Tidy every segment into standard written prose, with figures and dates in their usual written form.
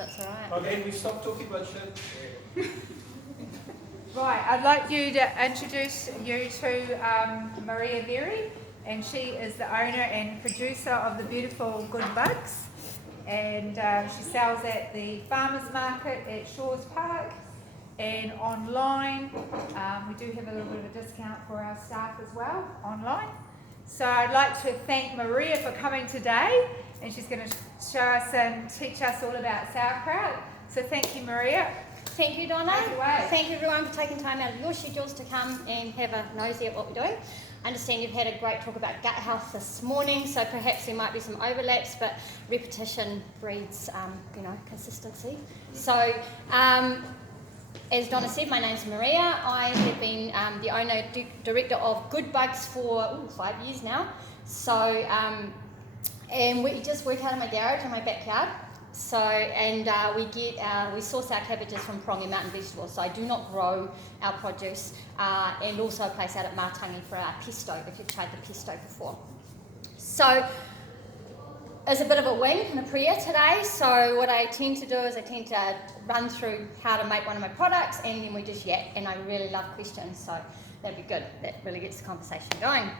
that's all right. Okay, we stop talking about shit. Right, I'd like you to introduce you to Marea Verry, and she is the owner and producer of the beautiful Good Bugs, and she sells at the farmers market at Shores Park and online. We do have a little bit of a discount for our staff as well online. So I'd like to thank Marea for coming today, and she's going to show us and teach us all about sauerkraut. So thank you, Marea. Thank you, Donna. Take it away. Thank you everyone for taking time out of your schedules to come and have a nosy at what we're doing. I understand you've had a great talk about gut health this morning, so perhaps there might be some overlaps, but repetition breeds, consistency. So, as Donna said, my name's Marea. I have been the owner, director of Good Bugs for 5 years now. So, and we just work out of my garage in my backyard. So, and we source our cabbages from Prongi Mountain Vegetables. So I do not grow our produce, and also a place out at Matangi for our pesto, if you've tried the pesto before. So, it's a bit of a wing and a prayer today. So what I tend to do is I tend to run through how to make one of my products, and then we just yak, and I really love questions, so that'd be good. That really gets the conversation going.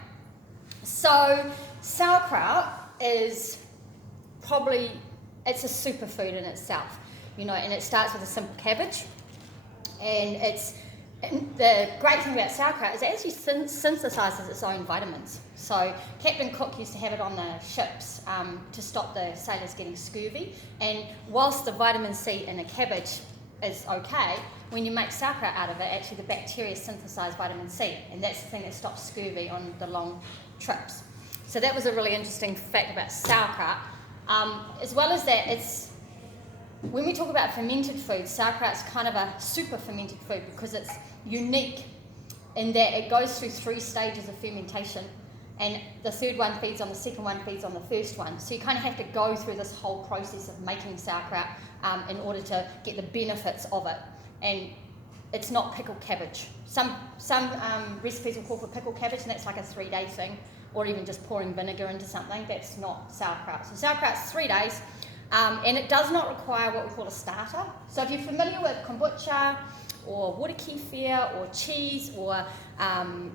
So, sauerkraut is probably, it's a superfood in itself, and it starts with a simple cabbage. And the great thing about sauerkraut is it actually synthesises its own vitamins. So Captain Cook used to have it on the ships to stop the sailors getting scurvy. And whilst the vitamin C in a cabbage is okay, when you make sauerkraut out of it, actually the bacteria synthesise vitamin C, and that's the thing that stops scurvy on the long trips. So that was a really interesting fact about sauerkraut. As well as that, when we talk about fermented food, sauerkraut's kind of a super fermented food because it's unique in that it goes through 3 stages of fermentation, and the third one feeds on the second one, feeds on the first one. So you kind of have to go through this whole process of making sauerkraut in order to get the benefits of it. And it's not pickled cabbage. Some recipes will call for pickled cabbage, and that's like a 3-day thing, or even just pouring vinegar into something. That's not sauerkraut. So sauerkraut's 3 days, and it does not require what we call a starter. So if you're familiar with kombucha or water kefir or cheese or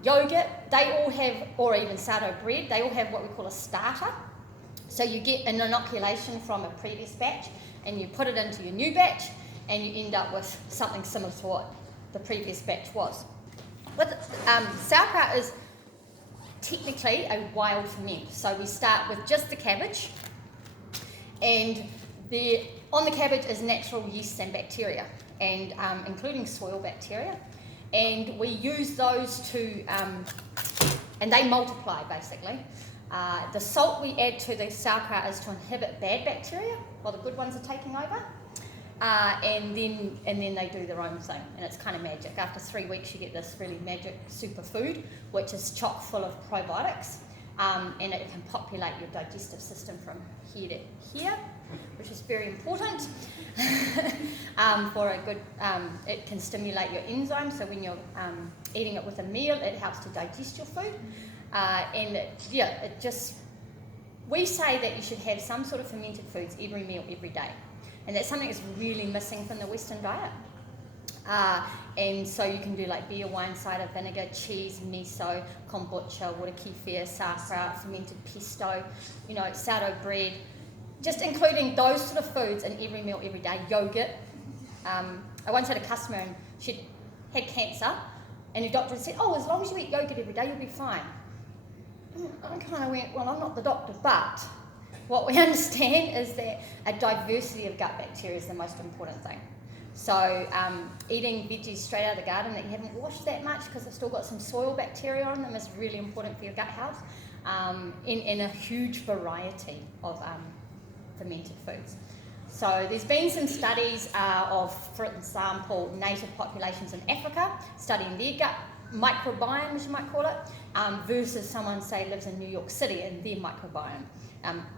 yogurt, they all have, or even sourdough bread, they all have what we call a starter. So you get an inoculation from a previous batch, and you put it into your new batch, and you end up with something similar to what the previous batch was. But sauerkraut is technically a wild ferment. So we start with just the cabbage, and on the cabbage is natural yeasts and bacteria, and including soil bacteria, and we use those to, and they multiply basically. The salt we add to the sauerkraut is to inhibit bad bacteria while the good ones are taking over. And then they do their own thing, and it's kind of magic. After 3 weeks you get this really magic superfood which is chock full of probiotics, and it can populate your digestive system from here to here, which is very important for a good, it can stimulate your enzymes, so when you're eating it with a meal it helps to digest your food, we say that you should have some sort of fermented foods every meal every day. And that's something that's really missing from the Western diet. And so you can do like beer, wine, cider, vinegar, cheese, miso, kombucha, water kefir, sauerkraut, fermented pesto, sourdough bread, just including those sort of foods in every meal every day. Yogurt. I once had a customer and she had cancer, and her doctor said, as long as you eat yogurt every day, you'll be fine. I kind of went, well, I'm not the doctor, but what we understand is that a diversity of gut bacteria is the most important thing. So eating veggies straight out of the garden that you haven't washed that much because they've still got some soil bacteria on them is really important for your gut health, in a huge variety of fermented foods. So there's been some studies of, for example, native populations in Africa, studying their gut microbiome, as you might call it, versus someone, say, lives in New York City and their microbiome,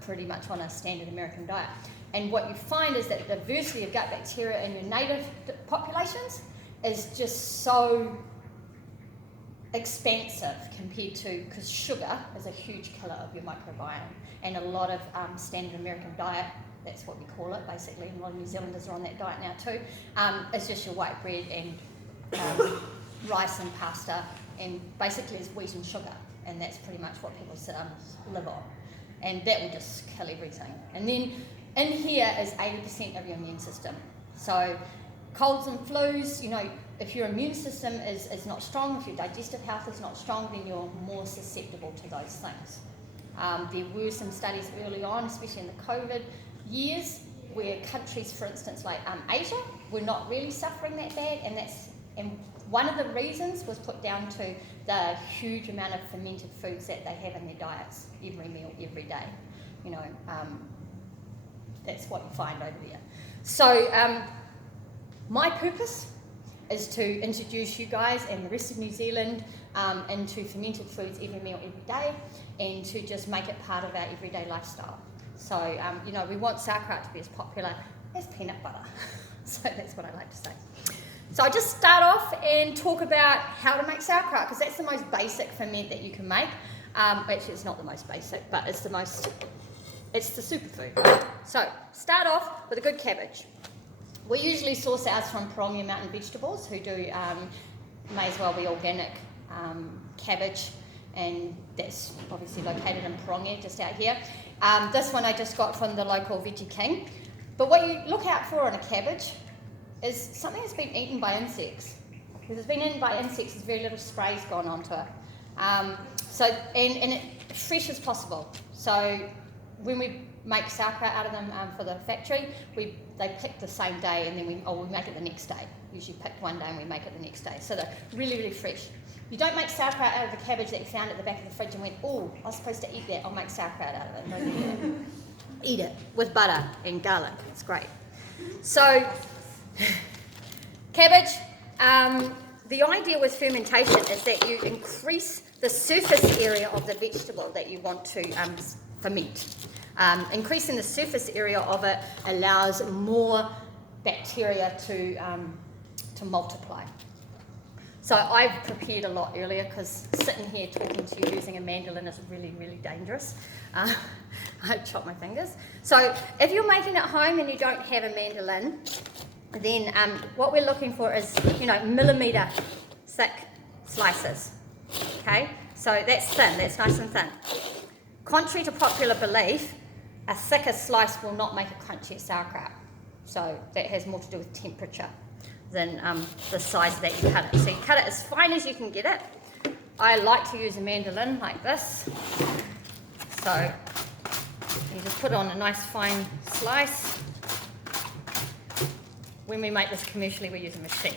pretty much on a standard American diet. And what you find is that the diversity of gut bacteria in your native populations is just so expansive compared to, because sugar is a huge killer of your microbiome, and a lot of standard American diet that's what we call it basically, and a lot of New Zealanders are on that diet now too. It's just your white bread and rice and pasta, and basically it's wheat and sugar, and that's pretty much what people live on, and that will just kill everything. And then in here is 80% of your immune system. So colds and flus, you know, if your immune system is not strong, if your digestive health is not strong, then you're more susceptible to those things. There were some studies early on, especially in the COVID years, where countries, for instance, like Asia, were not really suffering that bad, and one of the reasons was put down to the huge amount of fermented foods that they have in their diets, every meal, every day. You know, that's what you find over there. So my purpose is to introduce you guys and the rest of New Zealand into fermented foods every meal, every day, and to just make it part of our everyday lifestyle. So, you know, we want sauerkraut to be as popular as peanut butter. So that's what I like to say. So I'll just start off and talk about how to make sauerkraut, because that's the most basic ferment that you can make. Actually, it's not the most basic, but it's the superfood. Right? So start off with a good cabbage. We usually source ours from Parongia Mountain Vegetables, who do may as well be organic cabbage, and that's obviously located in Parongia, just out here. This one I just got from the local Veggie King. But what you look out for on a cabbage is something that's been eaten by insects. If it's been eaten by insects, there's very little spray's gone onto it. So it fresh as possible. So when we make sauerkraut out of them for the factory, they pick the same day, and then we make it the next day. Usually pick one day and we make it the next day. So they're really, really fresh. You don't make sauerkraut out of the cabbage that you found at the back of the fridge and went, oh, I was supposed to eat that, I'll make sauerkraut out of it. Don't eat it. Eat it with butter and garlic. It's great. So cabbage, the idea with fermentation is that you increase the surface area of the vegetable that you want to ferment. Increasing the surface area of it allows more bacteria to multiply. So I've prepared a lot earlier, because sitting here talking to you using a mandolin is really, really dangerous. I chop my fingers. So if you're making it at home and you don't have a mandolin, then what we're looking for is, you know, millimetre thick slices. Okay, so that's thin, that's nice and thin. Contrary to popular belief, a thicker slice will not make a crunchy sauerkraut. So that has more to do with temperature than the size that you cut it. So you cut it as fine as you can get it. I like to use a mandolin like this. So you just put on a nice fine slice. When we make this commercially, we use a machine.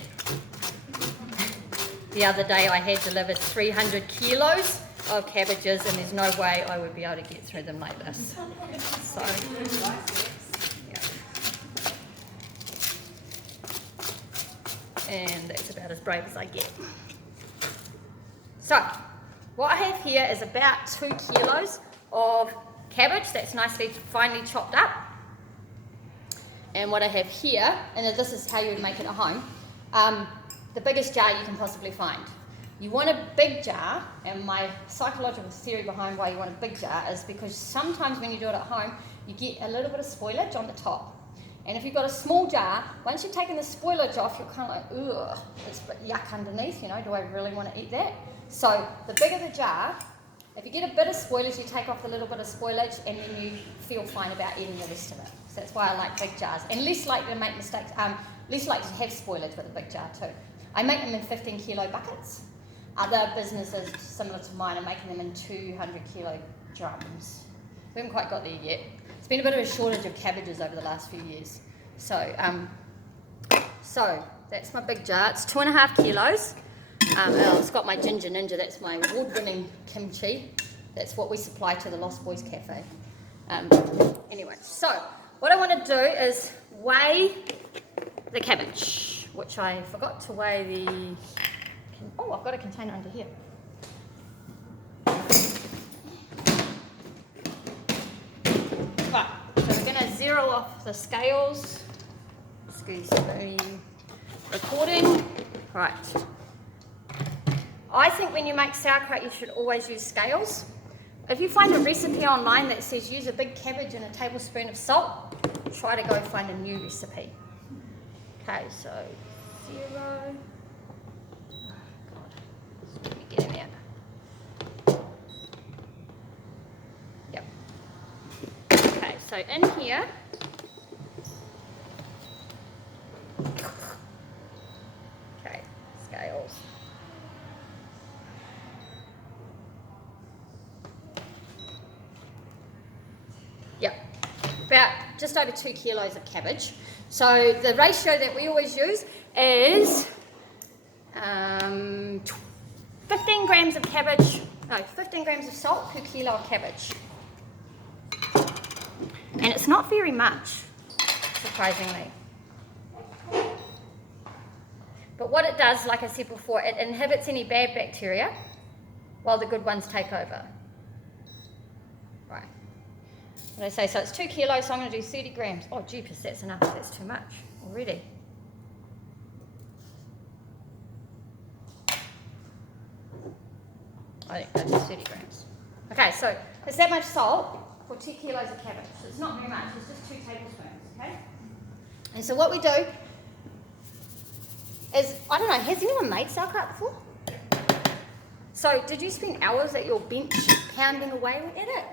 The other day I had delivered 300 kilos of cabbages, and there's no way I would be able to get through them like this. So, yeah. And that's about as brave as I get. So, what I have here is about 2 kilos of cabbage that's nicely finely chopped up. And what I have here, and this is how you would make it at home, the biggest jar you can possibly find. You want a big jar, and my psychological theory behind why you want a big jar is because sometimes when you do it at home, you get a little bit of spoilage on the top. And if you've got a small jar, once you've taken the spoilage off, you're kind of like, ugh, it's a bit yuck underneath, you know, do I really want to eat that? So the bigger the jar, if you get a bit of spoilage, you take off the little bit of spoilage, and then you feel fine about eating the rest of it. So that's why I like big jars, and less likely to make mistakes, less likely to have spoilage with a big jar too. I make them in 15 kilo buckets. Other businesses similar to mine are making them in 200 kilo drums. We haven't quite got there yet. It's been a bit of a shortage of cabbages over the last few years. So that's my big jar. It's 2.5 kilos. It's got my Ginger Ninja. That's my award-winning kimchi. That's what we supply to the Lost Boys Cafe. Anyway, so what I want to do is weigh the cabbage, which I forgot to weigh the... Oh, I've got a container under here. Right, so we're going to zero off the scales. Excuse me. Recording. Right. I think when you make sauerkraut, you should always use scales. If you find a recipe online that says use a big cabbage and a tablespoon of salt, try to go find a new recipe. Okay, so 0. Oh God, let me get him out. Yep. Okay, so in here, okay, scales. Yep, about just over 2 kilos of cabbage. So the ratio that we always use is 15 grams of cabbage, no, 15 grams of salt per kilo of cabbage. And it's not very much, surprisingly. But what it does, like I said before, it inhibits any bad bacteria while the good ones take over. Right. What did I say? So it's 2 kilos, so I'm going to do 30 grams. Oh, jeepers, that's enough. That's too much already. I think that's 30 grams. Okay, so it's that much salt for 2 kilos of cabbage. So it's not very much, it's just 2 tablespoons, okay? And so what we do is, I don't know, has anyone made sauerkraut before? So did you spend hours at your bench pounding away at it?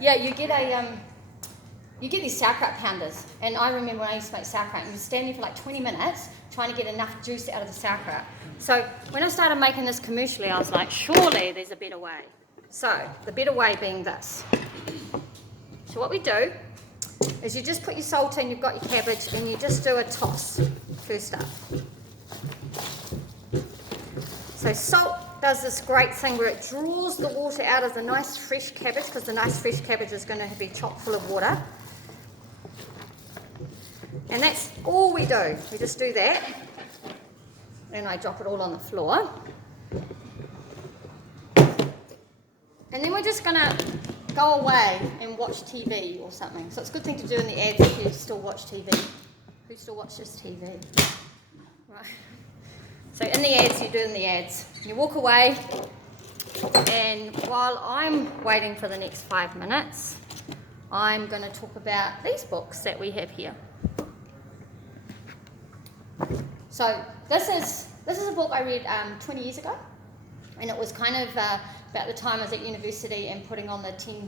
Yeah, you get these sauerkraut pounders. And I remember when I used to make sauerkraut, you stand there for like 20 minutes trying to get enough juice out of the sauerkraut. So when I started making this commercially, I was like, surely there's a better way. So the better way being this. So what we do is you just put your salt in, you've got your cabbage, and you just do a toss first up. So salt does this great thing where it draws the water out of the nice fresh cabbage, because the nice fresh cabbage is going to be chock full of water. And that's all we do. We just do that. And I drop it all on the floor. And then we're just going to go away and watch TV or something. So it's a good thing to do in the ads if you still watch TV. Who still watches TV? Right. So in the ads, you do in the ads. You walk away, and while I'm waiting for the next 5 minutes, I'm going to talk about these books that we have here. So this is a book I read 20 years ago, and it was kind of about the time I was at university and putting on the 10,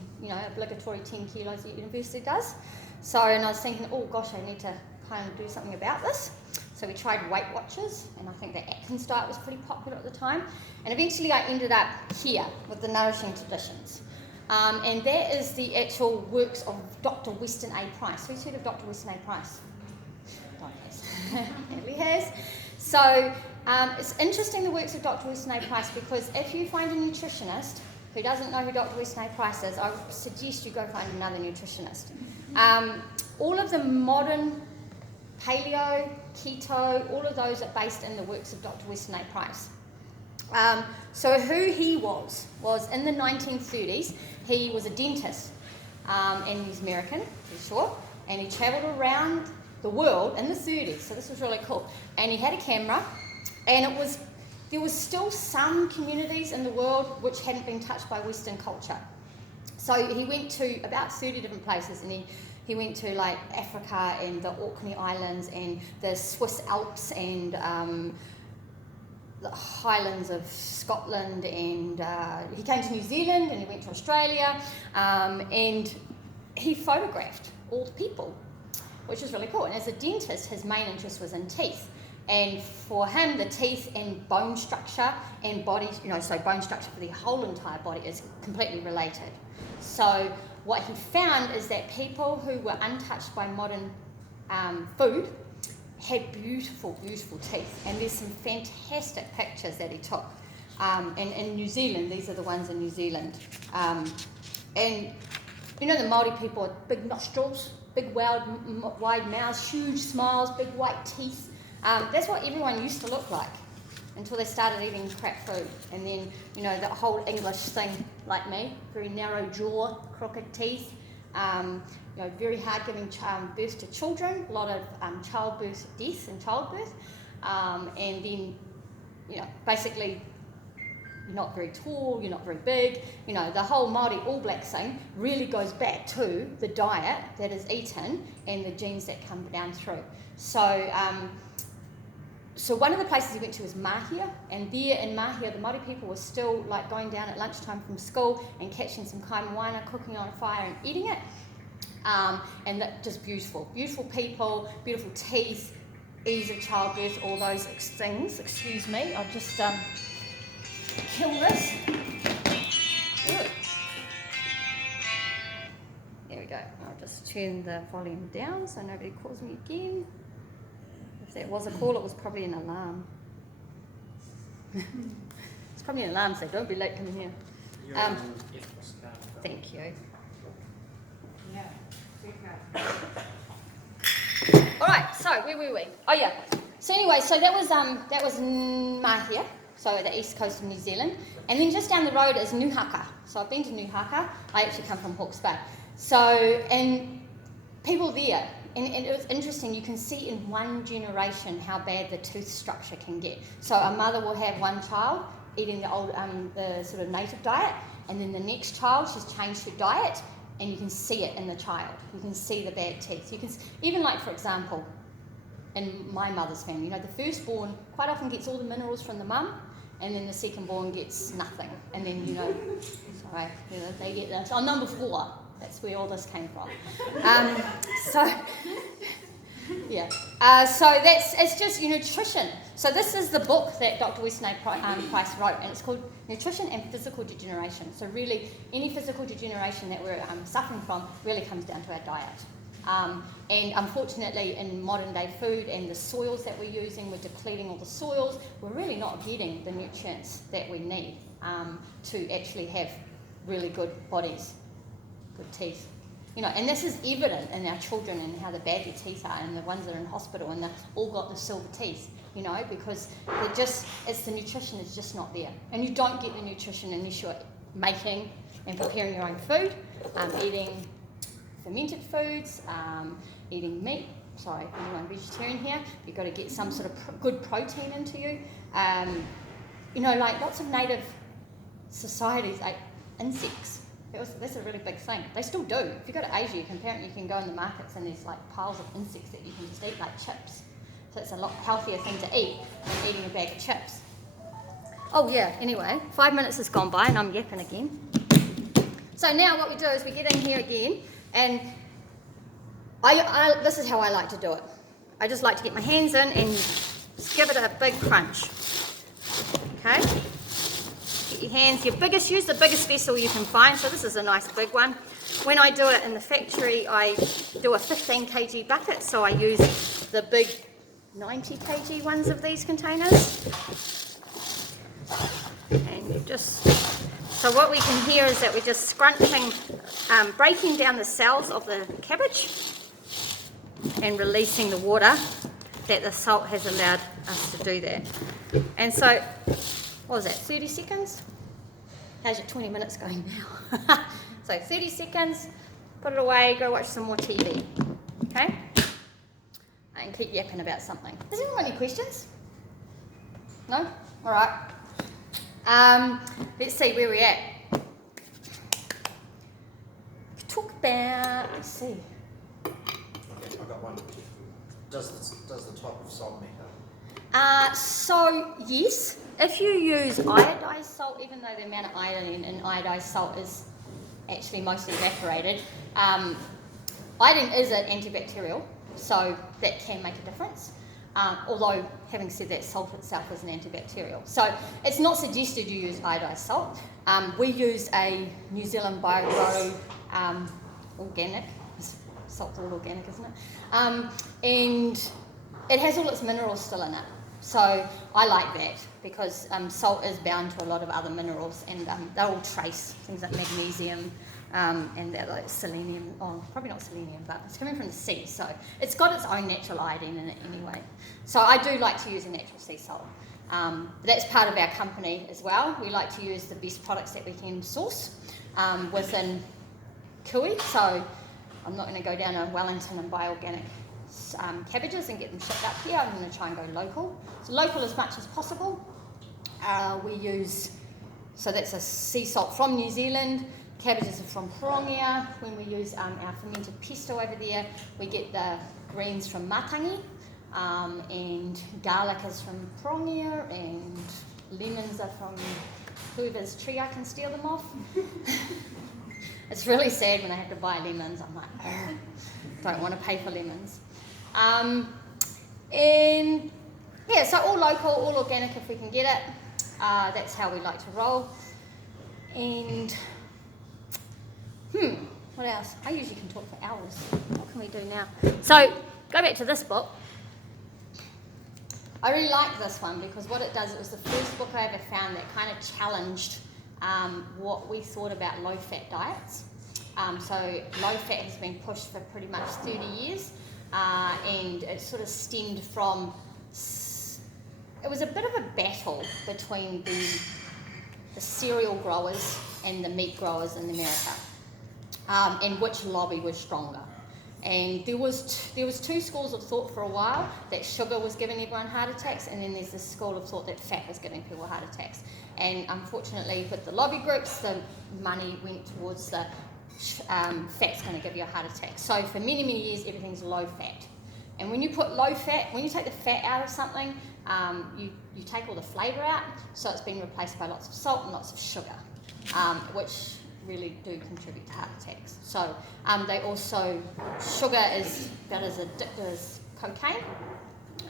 obligatory 10 kilos that university does. So, and I was thinking, oh gosh, I need to kind of do something about this. So we tried Weight Watchers, and I think the Atkins diet was pretty popular at the time. And eventually I ended up here with the Nourishing Traditions. And that is the actual works of Dr. Weston A. Price. Who's heard of Dr. Weston A. Price? Don has. Emily has. So it's interesting, the works of Dr. Weston A. Price, because if you find a nutritionist who doesn't know who Dr. Weston A. Price is, I would suggest you go find another nutritionist. All of the modern paleo, keto, all of those are based in the works of Dr. Weston A. Price. So who he was in the 1930s, he was a dentist, and he's American, for sure, and he travelled around the world in the 30s, so this was really cool. And he had a camera, and there was still some communities in the world which hadn't been touched by Western culture. So he went to about 30 different places, and he went to like Africa and the Orkney Islands and the Swiss Alps and the Highlands of Scotland, and he came to New Zealand, and he went to Australia, and he photographed all the people, which was really cool. And as a dentist, his main interest was in teeth. And for him, the teeth and bone structure and body, so bone structure for the whole entire body is completely related. So what he found is that people who were untouched by modern food had beautiful, beautiful teeth. And there's some fantastic pictures that he took. And in New Zealand, these are the ones in New Zealand. And the Māori people are big nostrils, big wide mouths, huge smiles, big white teeth. That's what everyone used to look like until they started eating crap food. And then, the whole English thing, like me, very narrow jaw, crooked teeth, very hard giving birth to children, a lot of childbirth deaths in childbirth, and then, basically you're not very tall, you're not very big. You know, the whole Māori All Blacks thing really goes back to the diet that is eaten and the genes that come down through. So, so one of the places we went to was Mahia, and there in Mahia, the Māori people were still like going down at lunchtime from school and catching some kaimawaina, cooking on a fire and eating it. And that just beautiful, beautiful people, beautiful teeth, ease of childbirth, all those things. Excuse me, I'll just kill this. Good. There we go. I'll just turn the volume down so nobody calls me again. If that was a call, it was probably an alarm. It's probably an alarm, so don't be late coming here. Thank you. Yeah. All right, so where were we? Oh yeah. So anyway, so that was Mahia, so the east coast of New Zealand, and then just down the road is Nuhaka. So I've been to Nuhaka. I actually come from Hawke's Bay. So and people there, and it was interesting. You can see in one generation how bad the tooth structure can get. So a mother will have one child eating the old, the sort of native diet, and then the next child she's changed her diet. And you can see it in the child. You can see the bad teeth. You can even like, for example, in my mother's family, you know, the firstborn quite often gets all the minerals from the mum, and then the secondborn gets nothing. And then, you know, sorry, you know, they get this. Oh, number 4. That's where all this came from. So, yeah. So it's just nutrition. So this is the book that Dr. Wesley Price wrote, and it's called Nutrition and Physical Degeneration. So really, any physical degeneration that we're suffering from really comes down to our diet. And unfortunately, in modern day food and the soils that we're using, we're depleting all the soils. We're really not getting the nutrients that we need to actually have really good bodies, good teeth. You know, and this is evident in our children and how the bad their teeth are, and the ones that are in hospital and they've all got the silver teeth, you know, because it's the nutrition is just not there. And you don't get the nutrition unless you're making and preparing your own food, eating fermented foods, eating meat. Sorry, anyone vegetarian here, you've got to get some sort of good protein into you. You know, like lots of native societies ate insects. That's a really big thing. They still do. If you go to Asia, you can go in the markets and there's like piles of insects that you can just eat, like chips. So it's a lot healthier thing to eat than eating a bag of chips. Oh yeah, anyway, 5 minutes has gone by and I'm yapping again. So now what we do is we get in here again, and this is how I like to do it. I just like to get my hands in and just give it a big crunch. Okay? Get your hands, use the biggest vessel you can find. So this is a nice big one. When I do it in the factory, I do a 15 kg bucket, so I use the big 90 kg ones of these containers. And so what we can hear is that we're just scrunching, breaking down the cells of the cabbage and releasing the water that the salt has allowed us to do that. And so, what was that, 30 seconds? How's your 20 minutes going now? So 30 seconds, put it away, go watch some more TV, okay? And keep yapping about something. Does anyone have any questions? No? All right. Let's see where we're at. Talk about, let's see. Okay, I've got one. Does the type of salt matter? So yes, if you use iodized salt, even though the amount of iodine in iodized salt is actually mostly evaporated, iodine is an antibacterial, so that can make a difference. Although, having said that, salt itself is an antibacterial. So it's not suggested you use iodized salt. We use a New Zealand Bio organic. Salt's all organic, isn't it? And it has all its minerals still in it. So I like that because salt is bound to a lot of other minerals, and they're all trace, things like magnesium and like selenium. Oh, probably not selenium, but it's coming from the sea, so it's got its own natural iodine in it anyway. So I do like to use a natural sea salt. That's part of our company as well. We like to use the best products that we can source within Kui. So I'm not going to go down to Wellington and buy organic cabbages and get them shipped up here. I'm going to try and go local. So local as much as possible. We use So that's a sea salt from New Zealand. Cabbages are from Prongia. When we use our fermented pesto over there, we get the greens from Matangi, and garlic is from Prongia, and lemons are from whoever's tree I can steal them off. It's really sad when I have to buy lemons. I'm like, ugh, don't want to pay for lemons. And yeah, so all local, all organic if we can get it. That's how we like to roll. And what else? I usually can talk for hours. What can we do now? So go back to this book. I really like this one because what it does, it was the first book I ever found that kind of challenged what we thought about low-fat diets. So low-fat has been pushed for pretty much 30 years, and it sort of stemmed from, it was a bit of a battle between the cereal growers and the meat growers in America, and which lobby was stronger. And there was two schools of thought for a while, that sugar was giving everyone heart attacks, and then there's this school of thought that fat was giving people heart attacks. And unfortunately with the lobby groups, the money went towards the fat's going to give you a heart attack. So for many, many years everything's low fat. And when you put low fat, when you take the fat out of something, you take all the flavour out, so it's been replaced by lots of salt and lots of sugar, which really do contribute to heart attacks. So they also, sugar is about as addictive as cocaine,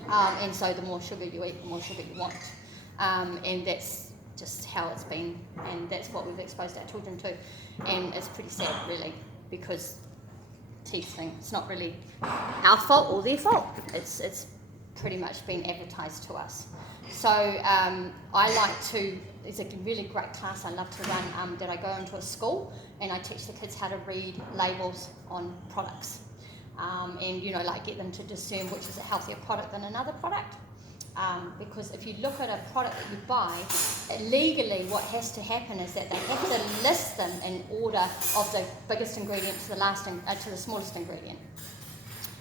and so the more sugar you eat, the more sugar you want, and that's just how it's been, and that's what we've exposed our children to, and it's pretty sad really, because teeth thing, it's not really our fault or their fault, it's pretty much been advertised to us. So I like to, it's a really great class I love to run, that I go into a school and I teach the kids how to read labels on products, and like get them to discern which is a healthier product than another product, because if you look at a product that you buy, legally what has to happen is that they have to list them in order of the biggest ingredient to the smallest ingredient.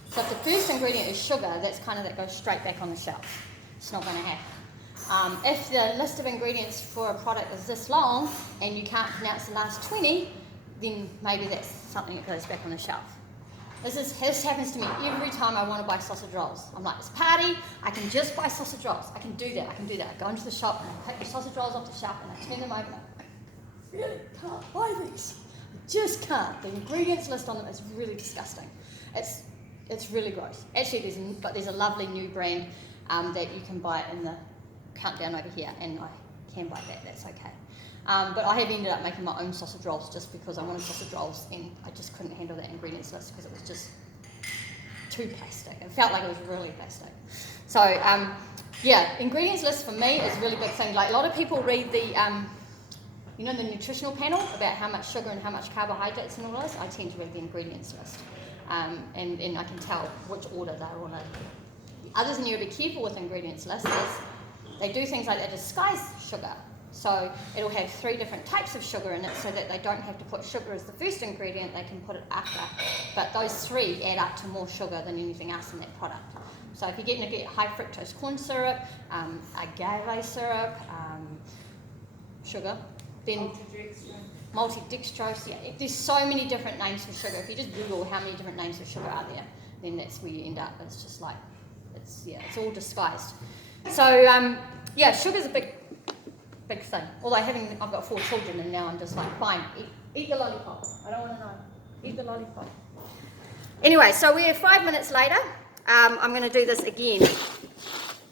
So if the first ingredient is sugar, that's that goes straight back on the shelf. It's not going to happen. If the list of ingredients for a product is this long and you can't pronounce the last 20, then maybe that's something that goes back on the shelf. This happens to me every time I want to buy sausage rolls. I'm like, it's a party, I can just buy sausage rolls. I can do that. I go into the shop and I pick the sausage rolls off the shelf and I turn them over and I really can't buy these. I just can't. The ingredients list on them is really disgusting. It's really gross. Actually, there's a lovely new brand that you can buy in the countdown over here, and I can buy that, that's okay. But I have ended up making my own sausage rolls just because I wanted sausage rolls and I just couldn't handle that ingredients list because it was just too plastic. It felt like it was really plastic. So yeah, ingredients list for me is a really big thing. Like a lot of people read the the nutritional panel about how much sugar and how much carbohydrates and all this. I tend to read the ingredients list, and I can tell which order they're all in. The other thing you gotta be careful with ingredients lists is they do things like they disguise sugar. So it'll have 3 different types of sugar in it so that they don't have to put sugar as the first ingredient, they can put it after. But those 3 add up to more sugar than anything else in that product. So if you're getting to get high fructose corn syrup, agave syrup, sugar, then multidextrose, yeah, there's so many different names for sugar. If you just Google how many different names for sugar are there, then that's where you end up. It's just like, it's all disguised. So yeah, sugar's a big thing. Although I've got 4 children and now I'm just like, fine, eat the lollipop. I don't want to know. Eat the lollipop. Anyway, so we're 5 minutes later. I'm going to do this again.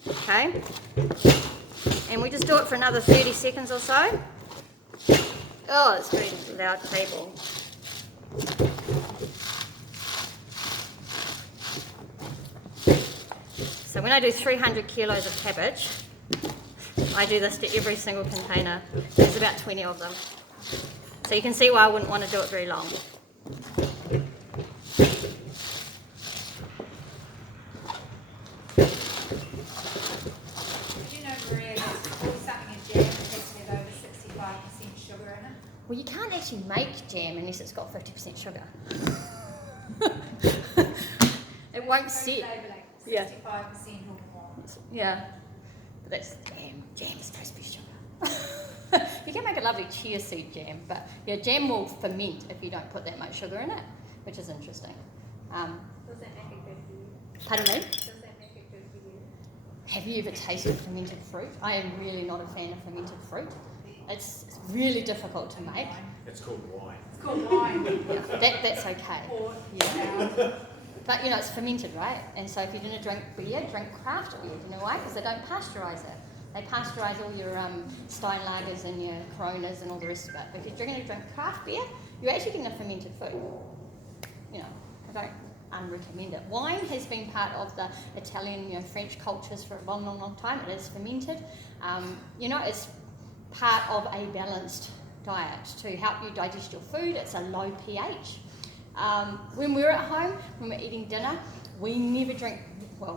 Okay. And we just do it for another 30 seconds or so. Oh, it's a very loud table. So when I do 300 kilos of cabbage, I do this to every single container. There's about 20 of them. So you can see why I wouldn't want to do it very long. Did you know, Marea, that all something in jam has to have over 65% sugar in it? Well, you can't actually make jam unless it's got 50% sugar. It won't sit. Like 65% or more. Yeah. But that's jam. Jam is supposed to be sugar. You can make a lovely chia seed jam, but your jam will ferment if you don't put that much sugar in it, which is interesting. Does that make it good for you? Pardon me? Does that make it good for you? Have you ever tasted fermented fruit? I am really not a fan of fermented fruit. It's really difficult to make. It's called wine. It's called wine. Yeah, that's okay. Or Yeah. But it's fermented, right? And so if you're going to drink beer, drink craft beer. Do you know why? Because they don't pasteurize it. They pasteurize all your Steinlagers and your Coronas and all the rest of it. But if you're going to drink craft beer, you're actually getting a fermented food. I don't unrecommend it. Wine has been part of the Italian, French cultures for a long, long, long time. It is fermented. It's part of a balanced diet to help you digest your food. It's a low pH. When we're at home, when we're eating dinner, we never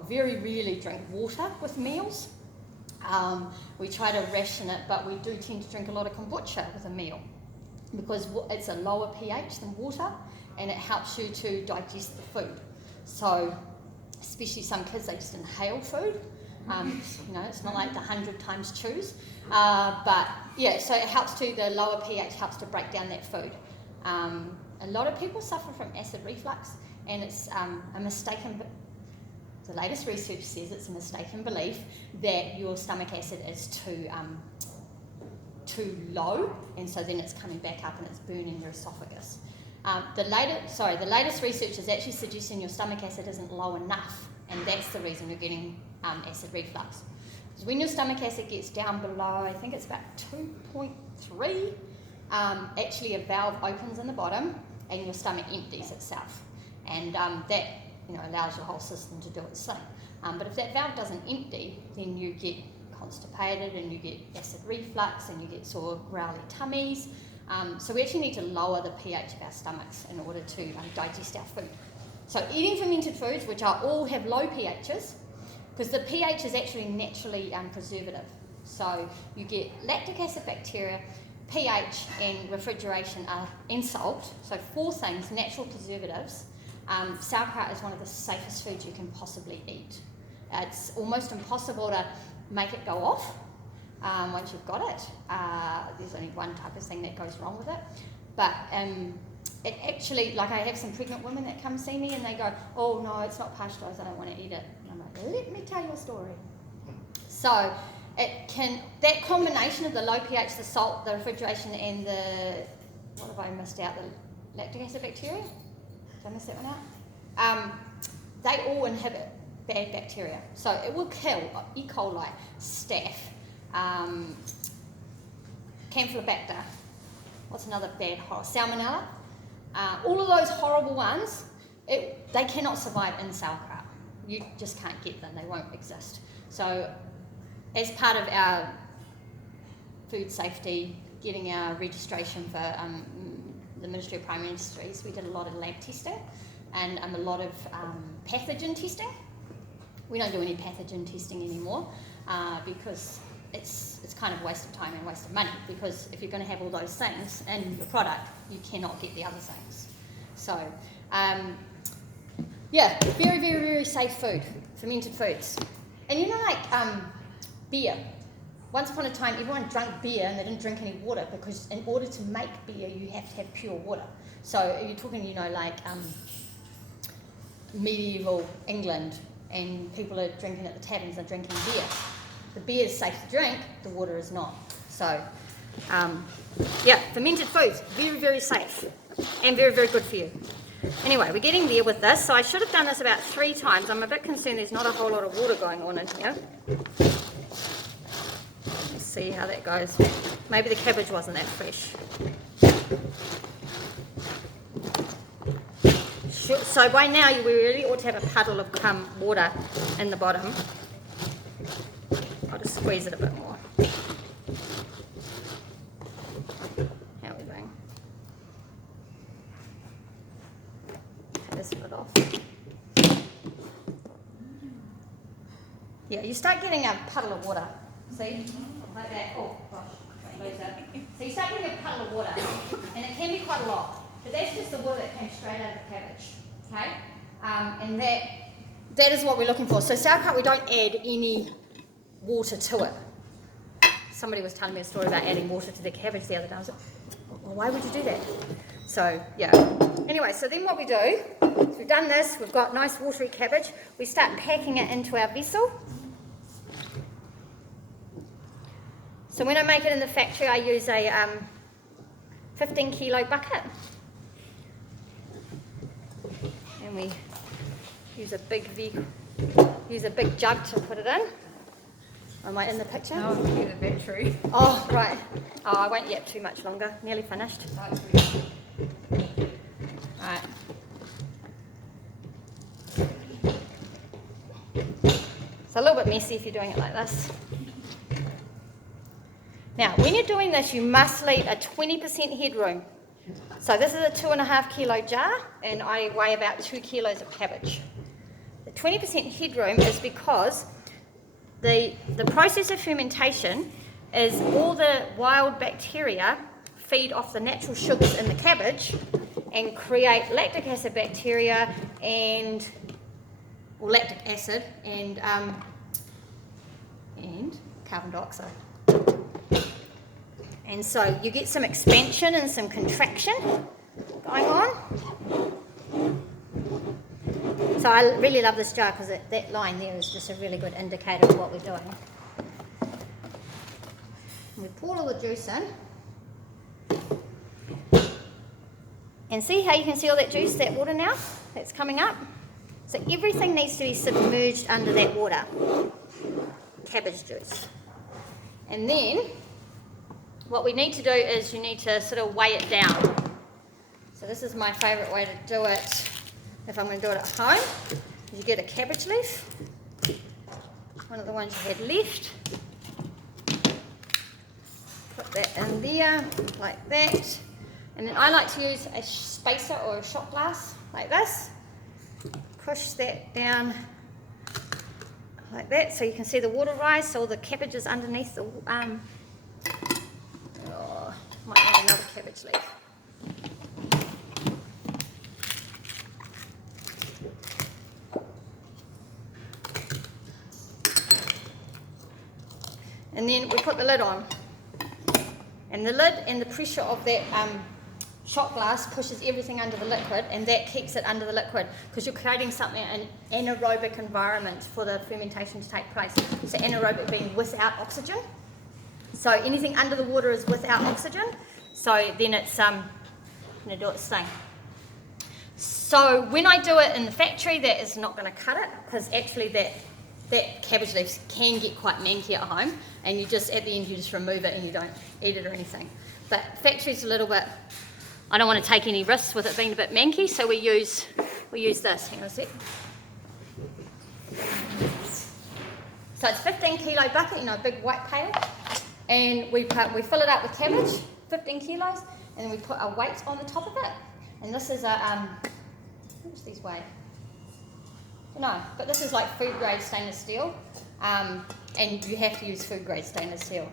very rarely drink water with meals. We try to ration it, but we do tend to drink a lot of kombucha with a meal because it's a lower pH than water and it helps you to digest the food. So, especially some kids, they just inhale food. It's not like the 100 times chews. So it helps the lower pH helps to break down that food. A lot of people suffer from acid reflux, and it's a mistaken. The latest research says it's a mistaken belief that your stomach acid is too low, and so then it's coming back up and it's burning your esophagus. The latest research is actually suggesting your stomach acid isn't low enough, and that's the reason you're getting acid reflux. Because when your stomach acid gets down below, I think it's about 2.3, actually a valve opens in the bottom and your stomach empties itself, and that allows your whole system to do its thing. But if that valve doesn't empty, then you get constipated and you get acid reflux and you get sore, growly tummies. So we actually need to lower the pH of our stomachs in order to digest our food. So eating fermented foods, which all have low pHs, because the pH is actually naturally preservative. So you get lactic acid bacteria, pH and refrigeration and salt. So 4 things, natural preservatives. Sauerkraut is one of the safest foods you can possibly eat. It's almost impossible to make it go off once you've got it. There's only one type of thing that goes wrong with it. But it actually, I have some pregnant women that come see me and they go, oh no, it's not pasteurised, I don't want to eat it. And I'm like, let me tell you a story. So that combination of the low pH, the salt, the refrigeration and what have I missed out, the lactic acid bacteria? Did I miss that one out? They all inhibit bad bacteria. So it will kill E. coli, staph, Campylobacter, what's another bad salmonella? All of those horrible ones, they cannot survive in sauerkraut. You just can't get them, they won't exist. So as part of our food safety, getting our registration for the Ministry of Primary Industries, we did a lot of lab testing and a lot of pathogen testing. We don't do any pathogen testing anymore because it's kind of a waste of time and a waste of money, because if you're going to have all those things in your product, you cannot get the other things. So, very, very, very safe food, fermented foods. And beer. Once upon a time, everyone drank beer and they didn't drink any water, because in order to make beer, you have to have pure water. So you're talking, medieval England, and people are drinking at the taverns, they're drinking beer. The beer is safe to drink, the water is not. So, fermented foods, very, very safe and very, very good for you. Anyway, we're getting there with this, so I should have done this about 3 times. I'm a bit concerned there's not a whole lot of water going on in here. Let's see how that goes. Maybe the cabbage wasn't that fresh. So by now we really ought to have a puddle of water in the bottom. I'll just squeeze it a bit more. How are we doing? Take this bit off. Yeah, you start getting a puddle of water. See? Like that. Oh gosh, lose that. So you start getting a puddle of water, and it can be quite a lot. But that's just the water that came straight out of the cabbage. Okay? And that is what we're looking for. So sauerkraut, we don't add any water to it. somebody was telling me a story about adding water to their cabbage the other day. I was like, well, why would you do that? So yeah. Anyway, so then what we do is we've done this. We've got nice watery cabbage. We start packing it into our vessel. So when I make it in the factory, I use a 15 kilo bucket, and we use a big jug to put it in. Am I in the picture? No, I'm looking at the battery. Oh, right. Oh, I won't yap too much longer. Nearly finished. Right. It's a little bit messy if you're doing it like this. Now, when you're doing this, you must leave a 20% headroom. So this is a 2.5 kilo jar, and I weigh about 2 kilos of cabbage. The 20% headroom is because the process of fermentation is all the wild bacteria feed off the natural sugars in the cabbage and create lactic acid bacteria and lactic acid and carbon dioxide. And so you get some expansion and some contraction going on. So I really love this jar because that line there is just a really good indicator of what we're doing. And we pour all the juice in. And see how you can see all that juice, that water now that's coming up? So everything needs to be submerged under that water. Cabbage juice. And then what we need to do is you need to sort of weigh it down. So this is my favourite way to do it if I'm going to do it at home. You get a cabbage leaf, one of the ones you had left, put that in there like that, and then I like to use a spacer or a shot glass like this, push that down like that so you can see the water rise, so all the cabbage is underneath the might need another cabbage leaf. And then we put the lid on. And the lid and the pressure of that shot glass pushes everything under the liquid, and that keeps it under the liquid because you're creating something, an anaerobic environment for the fermentation to take place. So anaerobic being without oxygen. So anything under the water is without oxygen. So then it's going to do its thing. So when I do it in the factory, that is not going to cut it because actually that cabbage leaves can get quite manky at home, and you just at the end you just remove it and you don't eat it or anything. But factory's a little bit. I don't want to take any risks with it being a bit manky, so we use this. Hang on a sec. So it's 15 kilo bucket, you know, a big white pail. And we fill it up with cabbage, 15 kilos, and then we put a weight on the top of it. And this is a, how much these weigh? I don't know, but this is like food grade stainless steel. And you have to use food grade stainless steel.